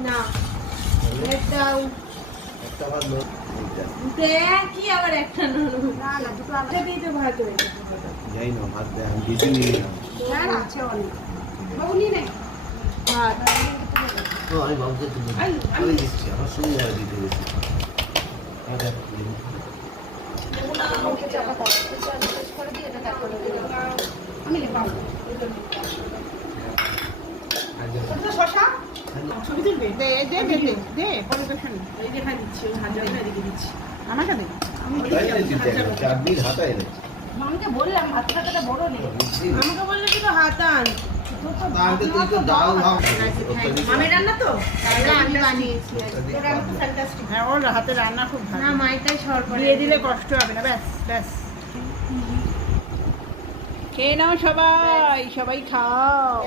না একটাও একটা ভাত লো কি আবার একটা না না দুটো আলাদা দিয়ে তো ভাত হয়েছে যাই না ভাত দেয় আমি বেশি নিয়ে নিলাম হ্যাঁ আছে অনেক বাবু নিয়ে নে ভাত তো আমি বাবুকে তুলে আমি দিচ্ছি আমার সঙ্গে আর দিতে গেছি আমি শশা ছবি তুলবে দে দে দে দে দে পরিবেশন এই যে খাই দিচ্ছি ভাজা করে রেখে দিচ্ছি আমাকে দে চাটনি হাতায় না মামকে বললাম হাত হাতাটা বড় নেই আমাকে বললে কি তো হাতান তাহলে তুই তো ডাল ভাব মামের রান্না তো আমি বানিয়েছি রান্না তো ফ্যান্টাস্টিক হ্যাঁ ওর হাতে রান্না খুব ভালো না মাইটাই সর করে দিয়ে দিলে কষ্ট হবে না ব্যাস ব্যাস খেয়ে নাও সবাই সবাই খাও